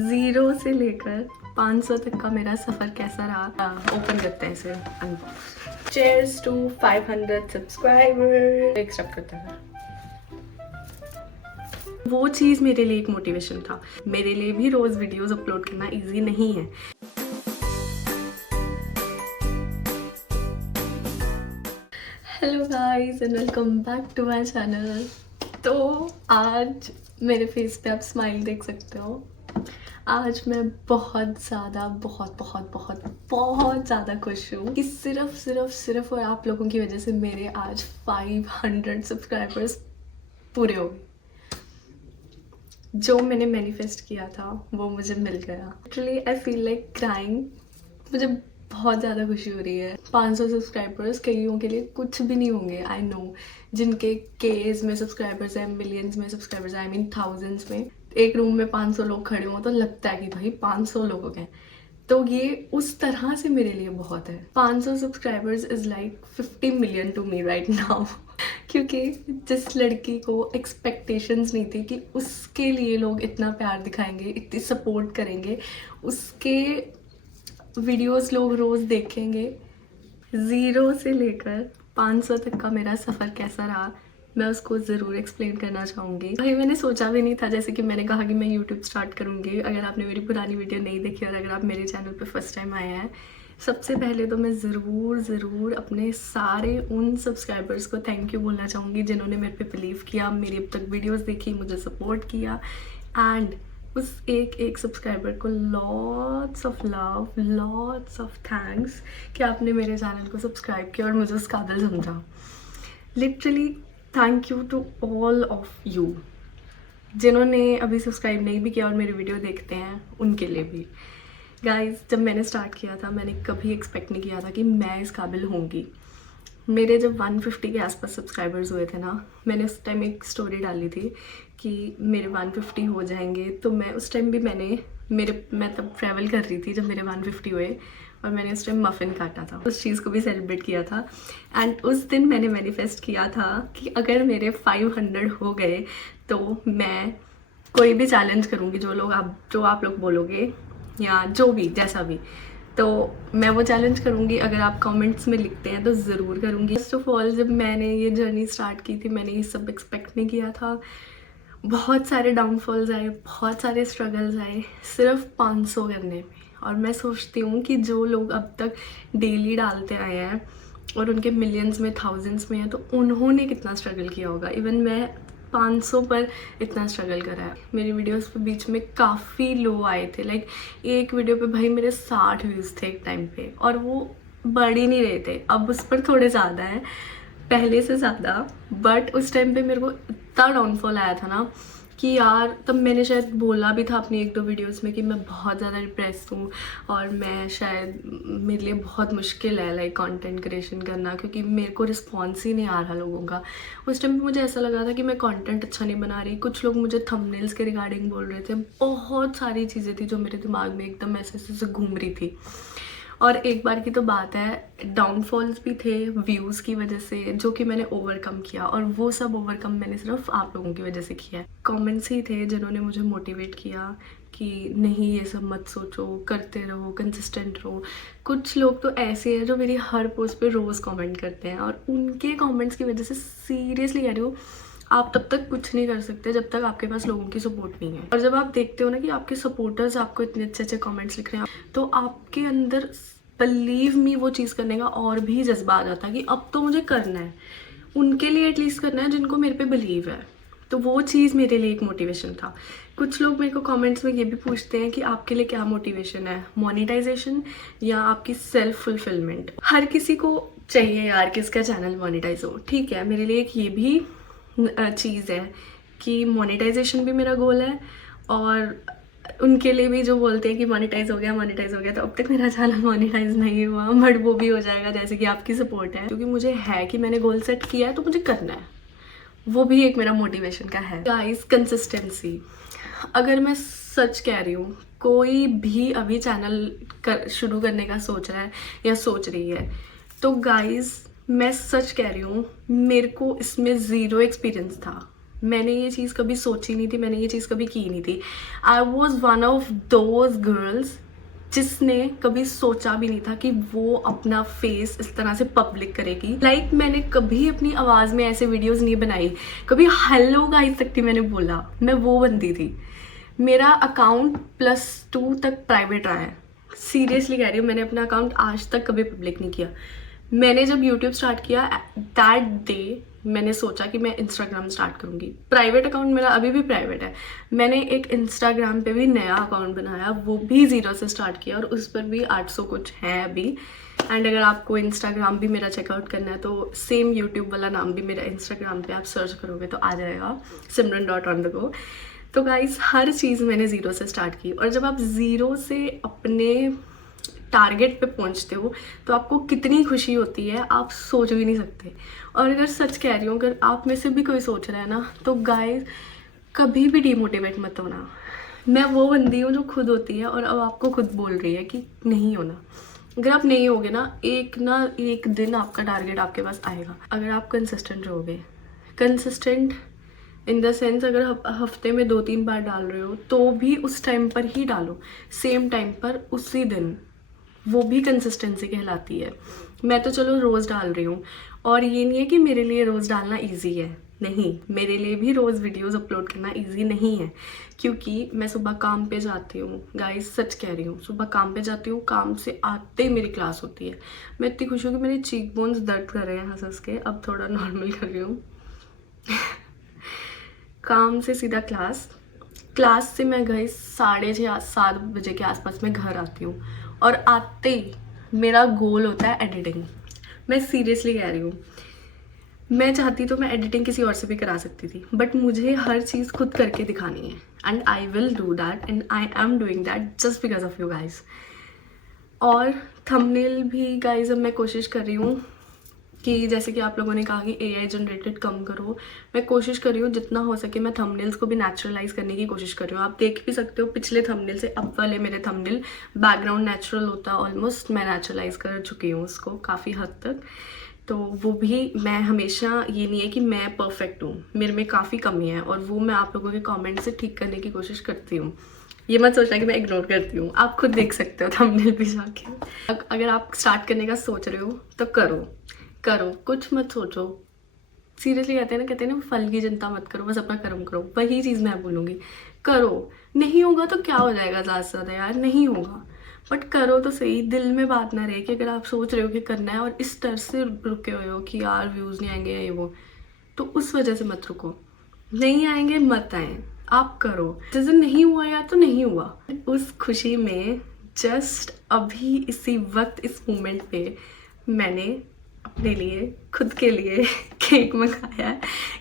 0 से लेकर 500 तक का मेरा सफ़र कैसा रहा, ओपन करते हैं इसे अनबॉक्स। Cheers to 500 subscriber. एक स्टेप करते हैं। वो चीज़ मेरे लिए एक मोटिवेशन था। मेरे लिए भी रोज़ वीडियोस अपलोड करना इजी नहीं है। Hello guys and welcome back to my channel. तो आज मेरे फेस पे आप स्माइल देख सकते हो। आज मैं बहुत ज़्यादा बहुत ज़्यादा खुश हूँ कि सिर्फ और आप लोगों की वजह से मेरे आज 500 सब्सक्राइबर्स पूरे हो गए। जो मैंने मैनिफेस्ट किया था वो मुझे मिल गया। Literally I feel like crying. मुझे बहुत ज़्यादा खुशी हो रही है। 500 सब्सक्राइबर्स कईयों के लिए कुछ भी नहीं होंगे, आई नो। जिनके केस में सब्सक्राइबर्स हैं, मिलियंस में सब्सक्राइबर्स हैं, आई मीन थाउजेंड्स में। एक रूम में 500 लोग खड़े हों तो लगता है कि भाई 500 लोग हैं, तो ये उस तरह से मेरे लिए बहुत है। 500 subscribers is like 50 million to me right now. क्योंकि जिस लड़की को एक्सपेक्टेशंस नहीं थी कि उसके लिए लोग इतना प्यार दिखाएंगे, इतनी सपोर्ट करेंगे, उसके वीडियोस लोग रोज़ देखेंगे। 0 से लेकर 500 तक का मेरा सफ़र कैसा रहा, मैं उसको ज़रूर एक्सप्लेन करना चाहूँगी। भाई मैंने सोचा भी नहीं था, जैसे कि मैंने कहा कि मैं यूट्यूब स्टार्ट करूँगी। अगर आपने मेरी पुरानी वीडियो नहीं देखी और अगर आप मेरे चैनल पे फर्स्ट टाइम आए हैं, सबसे पहले तो मैं ज़रूर अपने सारे उन सब्सक्राइबर्स को थैंक यू बोलना चाहूँगी जिन्होंने मेरे पे बिलीव किया, मेरी अब तक वीडियोज़ देखी, मुझे सपोर्ट किया। एंड उस एक सब्सक्राइबर को lots of love, lots of thanks कि आपने मेरे चैनल को सब्सक्राइब किया और मुझे उस काबिल समझा। Literally thank you to all of you. जिन्होंने अभी सब्सक्राइब नहीं भी किया और मेरी वीडियो देखते हैं, उनके लिए भी। गाइस, जब मैंने स्टार्ट किया था मैंने कभी एक्सपेक्ट नहीं किया था कि मैं इस काबिल होंगी। मेरे जब 150 के आसपास सब्सक्राइबर्स हुए थे ना, मैंने उस टाइम एक स्टोरी डाली थी कि मेरे 150 हो जाएंगे। तो मैं उस टाइम भी मैं तब ट्रैवल कर रही थी जब मेरे 150 हुए, और मैंने उस टाइम मफ़िन काटा था, उस चीज़ को भी सेलिब्रेट किया था। एंड उस दिन मैंने मैनिफेस्ट किया था कि अगर मेरे 500 हो गए तो मैं कोई भी चैलेंज करूँगी, जो आप लोग बोलोगे या जो भी जैसा भी, तो मैं वो चैलेंज करूँगी। अगर आप कमेंट्स में लिखते हैं तो ज़रूर करूँगी। फर्स्ट ऑफ ऑल, जब मैंने ये जर्नी स्टार्ट की थी मैंने ये सब एक्सपेक्ट नहीं किया था। बहुत सारे डाउनफॉल्स आए, बहुत सारे स्ट्रगल्स आए सिर्फ 500 करने में। और मैं सोचती हूँ कि जो लोग अब तक डेली डालते आए हैं और उनके मिलियंस में, थाउजेंड्स में हैं, तो उन्होंने कितना स्ट्रगल किया होगा। इवन मैं 500 पर इतना स्ट्रगल करा है। मेरी वीडियोस पे बीच में काफ़ी लो आए थे। लाइक एक वीडियो पे भाई मेरे 60 व्यूज़ थे एक टाइम पे, और वो बढ़ ही नहीं रहे थे। अब उस पर थोड़े ज़्यादा है, पहले से ज़्यादा। बट उस टाइम पे मेरे को इतना डाउनफॉल आया था ना कि यार, तब मैंने शायद बोला भी था अपनी 1-2 वीडियोस में कि मैं बहुत ज़्यादा डिप्रेस हूँ और मैं शायद, मेरे लिए बहुत मुश्किल है लाइक कंटेंट क्रिएशन करना, क्योंकि मेरे को रिस्पॉन्स ही नहीं आ रहा लोगों का। उस टाइम पे मुझे ऐसा लगा था कि मैं कंटेंट अच्छा नहीं बना रही। कुछ लोग मुझे थंबनेल्स के रिगार्डिंग बोल रहे थे। बहुत सारी चीज़ें थी जो मेरे दिमाग में एकदम ऐसे घूम रही थी। और एक बार की तो बात है, डाउनफॉल्स भी थे व्यूज़ की वजह से, जो कि मैंने ओवरकम किया। और वो सब ओवरकम मैंने सिर्फ आप लोगों की वजह से किया है। कमेंट्स ही थे जिन्होंने मुझे मोटिवेट किया कि नहीं, ये सब मत सोचो, करते रहो, कंसिस्टेंट रहो। कुछ लोग तो ऐसे हैं जो मेरी हर पोस्ट पे रोज़ कमेंट करते हैं, और उनके कमेंट्स की वजह से सीरियसली कह रही हूँ, आप तब तक कुछ नहीं कर सकते जब तक आपके पास लोगों की सपोर्ट नहीं है। और जब आप देखते हो ना कि आपके सपोर्टर्स आपको इतने अच्छे कमेंट्स लिख रहे हैं, तो आपके अंदर, बिलीव मी, वो चीज़ करने का और भी जज्बा आ जाता है कि अब तो मुझे करना है, उनके लिए एटलीस्ट करना है जिनको मेरे पे बिलीव है। तो वो चीज़ मेरे लिए एक मोटिवेशन था। कुछ लोग मेरे को कमेंट्स में ये भी पूछते हैं कि आपके लिए क्या मोटिवेशन है, मोनेटाइजेशन या आपकी सेल्फ फुलफिलमेंट। हर किसी को चाहिए यार कि इसका चैनल मोनेटाइज हो, ठीक है। मेरे लिए एक ये भी चीज़ है कि मोनेटाइजेशन भी मेरा गोल है, और उनके लिए भी जो बोलते हैं कि मोनेटाइज हो गया। तो अब तक मेरा चैनल मोनेटाइज नहीं हुआ, बट वो भी हो जाएगा जैसे कि आपकी सपोर्ट है। क्योंकि मुझे है कि मैंने गोल सेट किया है तो मुझे करना है, वो भी एक मेरा मोटिवेशन का है। Guys, consistency. अगर मैं सच कह रही हूँ, कोई भी अभी चैनल शुरू करने का सोच रहा है या सोच रही है, तो गाइस मैं सच कह रही हूँ, मेरे को इसमें ज़ीरो एक्सपीरियंस था। मैंने ये चीज़ कभी सोची नहीं थी, मैंने ये चीज़ कभी की नहीं थी। I was one of those girls जिसने कभी सोचा भी नहीं था कि वो अपना फेस इस तरह से पब्लिक करेगी। लाइक मैंने कभी अपनी आवाज़ में ऐसे वीडियोस नहीं बनाई, कभी हेलो गाइस तक थी मैंने बोला, मैं वो बंदी थी। मेरा अकाउंट +2 तक प्राइवेट रहा है, सीरियसली कह रही हूँ। मैंने अपना अकाउंट आज तक कभी पब्लिक नहीं किया। मैंने जब YouTube स्टार्ट किया दैट डे मैंने सोचा कि मैं इंस्टाग्राम स्टार्ट करूँगी। प्राइवेट अकाउंट मेरा अभी भी प्राइवेट है। मैंने एक इंस्टाग्राम पे भी नया अकाउंट बनाया, वो भी 0 से स्टार्ट किया और उस पर भी 800 कुछ है अभी। एंड अगर आपको इंस्टाग्राम भी मेरा चेकआउट करना है तो सेम यूट्यूब वाला नाम भी मेरा इंस्टाग्राम पे आप सर्च करोगे तो आ जाएगा, simran.on-the-go। तो गाइस हर चीज़ मैंने 0 से स्टार्ट की, और जब आप 0 से अपने टारगेट पे पहुंचते हो तो आपको कितनी खुशी होती है आप सोच भी नहीं सकते। और अगर सच कह रही हूँ, अगर आप में से भी कोई सोच रहा है ना, तो गाइस कभी भी डिमोटिवेट मत होना। मैं वो बंदी हूँ जो खुद होती है और अब आपको खुद बोल रही है कि नहीं होना। अगर आप नहीं होगे ना एक दिन आपका टारगेट आपके पास आएगा, अगर आप कंसिस्टेंट रहोगे। कंसिस्टेंट इन द सेंस, अगर हफ्ते में 2-3 बार डाल रहे हो तो भी उस टाइम पर ही डालो, सेम टाइम पर उसी दिन, वो भी कंसिस्टेंसी कहलाती है। मैं तो चलो रोज़ डाल रही हूँ, और ये नहीं है कि मेरे लिए रोज़ डालना इजी है, नहीं, मेरे लिए भी रोज़ वीडियोस अपलोड करना इजी नहीं है, क्योंकि मैं सुबह काम पे जाती हूँ। गाइस सच कह रही हूँ, सुबह काम पे जाती हूँ, काम से आते ही मेरी क्लास होती है। मैं इतनी खुश हूँ कि मेरे चीक बोन्स दर्द कर रहे हैं हंस हंस के, अब थोड़ा नॉर्मल कर रही हूँ। काम से सीधा क्लास से मैं गई 6:30-7 बजे के आसपास में घर आती हूँ, और आते ही मेरा गोल होता है एडिटिंग। मैं सीरियसली कह रही हूँ, मैं चाहती तो मैं एडिटिंग किसी और से भी करा सकती थी, बट मुझे हर चीज़ खुद करके दिखानी है, and I will do that, and I am doing that just because of you guys. और थंबनेल भी गाइज अब मैं कोशिश कर रही हूँ कि जैसे कि आप लोगों ने कहा कि AI जनरेटेड कम करो, मैं कोशिश कर रही हूँ जितना हो सके मैं थंबनेल्स को भी नेचुरलाइज करने की कोशिश कर रही हूँ। आप देख भी सकते हो पिछले थंबनेल से अब वाले मेरे थंबनेल बैकग्राउंड नेचुरल होता है, ऑलमोस्ट मैं नेचुरलाइज कर चुकी हूँ उसको काफ़ी हद तक। तो वो भी मैं हमेशा, ये नहीं है कि मैं परफेक्ट हूँ, मेरे में काफ़ी कमी है, और वो मैं आप लोगों के कॉमेंट से ठीक करने की कोशिश करती हूँ। ये मत सोचना कि मैं इग्नोर करती हूँ, आप खुद देख सकते हो थंबनेल पे जाके। अगर आप स्टार्ट करने का सोच रहे हो तो करो, कुछ मत सोचो। सीरियसली कहते हैं ना फल की चिंता मत करो, बस अपना कर्म करो। वही चीज़ मैं बोलूँगी, करो। नहीं होगा तो क्या हो जाएगा, ज़्यादा से ज़्यादा यार नहीं होगा, बट करो तो सही। दिल में बात ना रहे कि अगर आप सोच रहे हो कि करना है और इस तरह से रुके हुए हो कि यार व्यूज़ नहीं आएंगे ये वो, तो उस वजह से मत रुको। नहीं आएंगे मत आए, आप करो। जैसे नहीं हुआ यार तो नहीं हुआ। उस खुशी में जस्ट अभी इसी वक्त इस मोमेंट पे मैंने अपने लिए, खुद के लिए केक मंगाया है।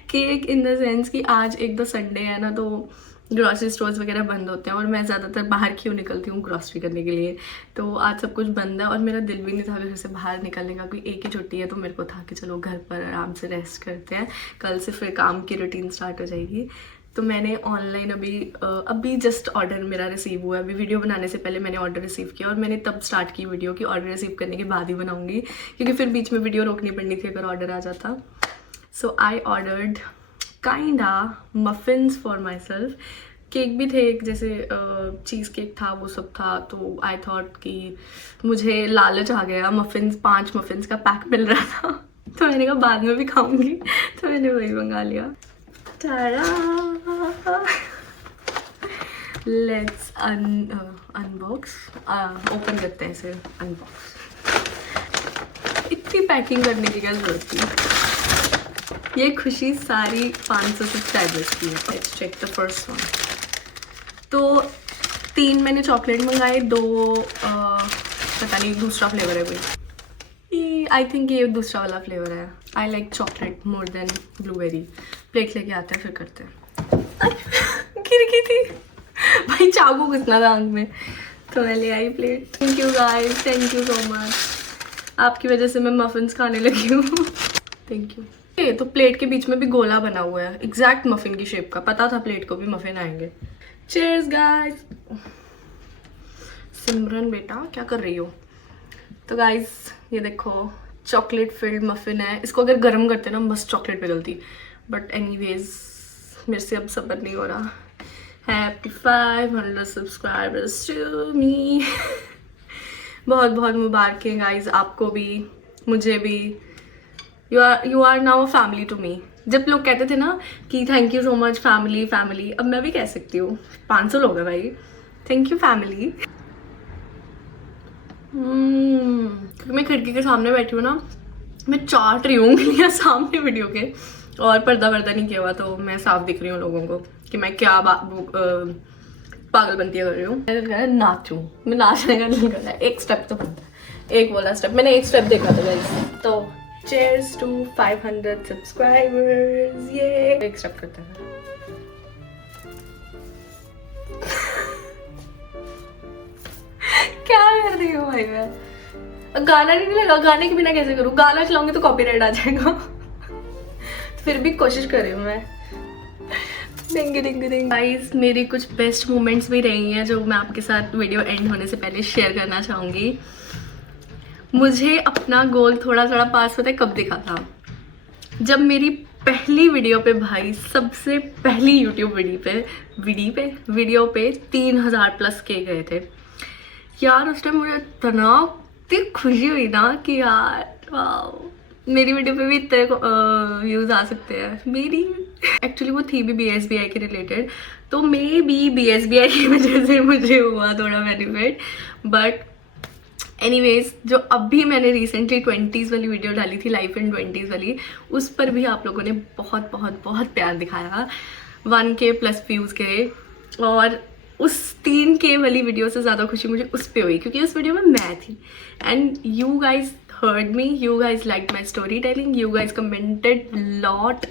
केक इन द सेंस कि आज 1-2 संडे है ना, तो ग्रॉसरी स्टोर्स वगैरह बंद होते हैं, और मैं ज़्यादातर बाहर क्यों निकलती हूँ ग्रॉसरी करने के लिए, तो आज सब कुछ बंद है, और मेरा दिल भी नहीं था घर से बाहर निकलने का, कोई एक ही छुट्टी है, तो मेरे को था कि चलो घर पर आराम से रेस्ट करते हैं, कल से फिर काम की रूटीन स्टार्ट हो जाएगी। तो मैंने ऑनलाइन अभी जस्ट ऑर्डर मेरा रिसीव हुआ है। अभी वीडियो बनाने से पहले मैंने ऑर्डर रिसीव किया, और मैंने तब स्टार्ट की वीडियो कि ऑर्डर रिसीव करने के बाद ही बनाऊंगी, क्योंकि फिर बीच में वीडियो रोकनी पड़नी थी अगर ऑर्डर आ जाता। So I ordered kinda muffins for myself. Cake भी थे, एक जैसे चीज़ केक था, वो सब था। तो आई थॉट कि मुझे लालच आ गया, 5 मफिन्स का पैक मिल रहा था, तो मैंने कहा बाद में भी खाऊंगी, तो मैंने वही मंगा लिया। लेट्स अनबॉक्स, ओपन करते हैं इसे। अनबॉक्स, इतनी पैकिंग करने की क्या जरूरत थी। ये खुशी सारी 500 सब्सक्राइबर्स की है। Let's check the first one. तो 3 मैंने चॉकलेट मंगाए, 2 पता नहीं दूसरा फ्लेवर है कोई, आई थिंक ये दूसरा वाला फ्लेवर है। I like chocolate more than blueberry. Plate लेके आते हैं फिर करते हैं। गिर गई थी भाई, चाकू घुसना था आंख में, तो मैं ले आई plate. Thank you guys, thank you so much. आपकी वजह से मैं मफिन्स खाने लगी हूँ। Thank you. ये तो प्लेट के बीच में भी गोला बना हुआ है, एग्जैक्ट मफिन की शेप का। पता था प्लेट को भी मफिन आएंगे। Cheers guys. सिमरन बेटा क्या कर रही हो। तो गाइस ये देखो चॉकलेट फिल्ड मफिन है। इसको अगर गर्म करते ना मस्त चॉकलेट पिघलती, बट एनीवेज मेरे से अब सब्र नहीं हो रहा। Happy 500 subscribers to me. बहुत बहुत मुबारकें गाइज, आपको भी, मुझे भी। You are now a family to me. जब लोग कहते थे ना कि thank you so much family family, अब मैं भी कह सकती हूँ। 500 लोग हैं भाई, थैंक यू फैमिली। मैं खिड़की के सामने बैठी हूँ ना, मैं चाट रही हूँ उंगलियाँ सामने वीडियो के, और पर्दा वर्दा नहीं किया हुआ, तो मैं साफ दिख रही हूँ लोगों को कि मैं क्या पागलपंती कर रही हूँ। नाचूं, मैं नाचने का दिल कर रहा है। एक स्टेप तो बनता है, एक बोला स्टेप, मैंने एक स्टेप देखा था गाइस। तो चीयर्स टू 500 सब्सक्राइबर्स, ये एक स्टेप करते हैं। क्या कर रही हूँ भाई मैं? गाना नहीं लगा, गाने के बिना कैसे करूँ? गाना चलाऊंगी तो कॉपीराइट आ जाएगा। फिर भी कोशिश कर रही हूँ मैं। गाइस, मेरी कुछ बेस्ट मोमेंट्स भी रही हैं जो मैं आपके साथ वीडियो एंड होने से पहले शेयर करना चाहूँगी। मुझे अपना गोल थोड़ा थोड़ा पास होता है कब दिखा था, जब मेरी पहली वीडियो पे भाई, सबसे पहली यूट्यूब वीडियो पे 3000 प्लस के गए थे यार। उस टाइम मुझे इतना खुशी हुई ना कि यार वाह, मेरी वीडियो पे भी इतने व्यूज़ आ सकते हैं। मेरी एक्चुअली वो थी भी BSBI के रिलेटेड, तो मे बी BSBI की वजह से मुझे हुआ थोड़ा बेनिफिट। बट एनीवेज, जो अभी मैंने रिसेंटली 20s वाली वीडियो डाली थी, लाइफ इन 20s वाली, उस पर भी आप लोगों ने बहुत बहुत बहुत प्यार दिखाया। 1K प्लस व्यूज़ गए, और उस 3K वाली वीडियो से ज़्यादा खुशी मुझे उस पर हुई, क्योंकि उस वीडियो में मैं थी। And you guys heard me, you guys liked my storytelling, you guys commented lot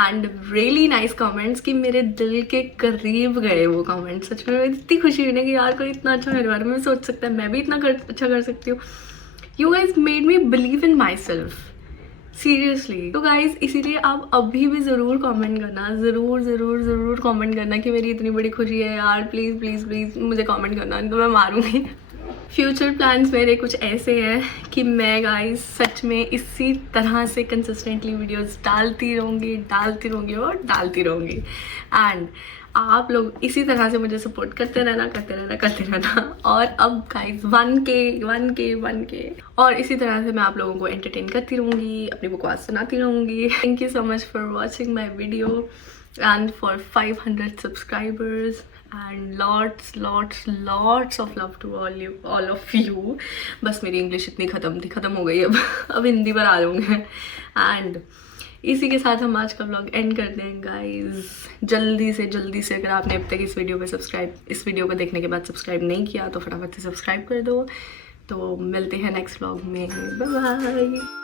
and really nice comments कि मेरे दिल के करीब गए वो कमेंट। सच में इतनी खुशी हुई ना कि यार कोई इतना अच्छा मेरे बारे में सोच सकता है, मैं भी इतना अच्छा कर सकती हूँ। You guys made me believe in myself, seriously. तो गाइज इसीलिए आप अभी भी ज़रूर कमेंट करना, ज़रूर कमेंट करना कि मेरी इतनी बड़ी खुशी है यार। प्लीज़ प्लीज़ प्लीज़ मुझे कमेंट करना, नहीं तो मैं मारूंगी। फ्यूचर प्लान्स मेरे कुछ ऐसे हैं कि मैं गाइस सच में इसी तरह से कंसिस्टेंटली वीडियोस डालती रहूँगी एंड आप लोग इसी तरह से मुझे सपोर्ट करते रहना। और अब गाइस 1K और इसी तरह से मैं आप लोगों को एंटरटेन करती रहूँगी, अपनी बकवास सुनाती रहूँगी। Thank you so much for watching my video and for 500 subscribers and lots of love to all of you। बस मेरी इंग्लिश इतनी ख़त्म हो गई, अब हिंदी पर आ जाऊँगे। एंड इसी के साथ हम आज का व्लॉग एंड कर दें गाइज। जल्दी से अगर आपने अब तक इस वीडियो को देखने के बाद सब्सक्राइब नहीं किया तो फटाफट से सब्सक्राइब कर दो। तो मिलते हैं नेक्स्ट व्लॉग में, बाय बाय।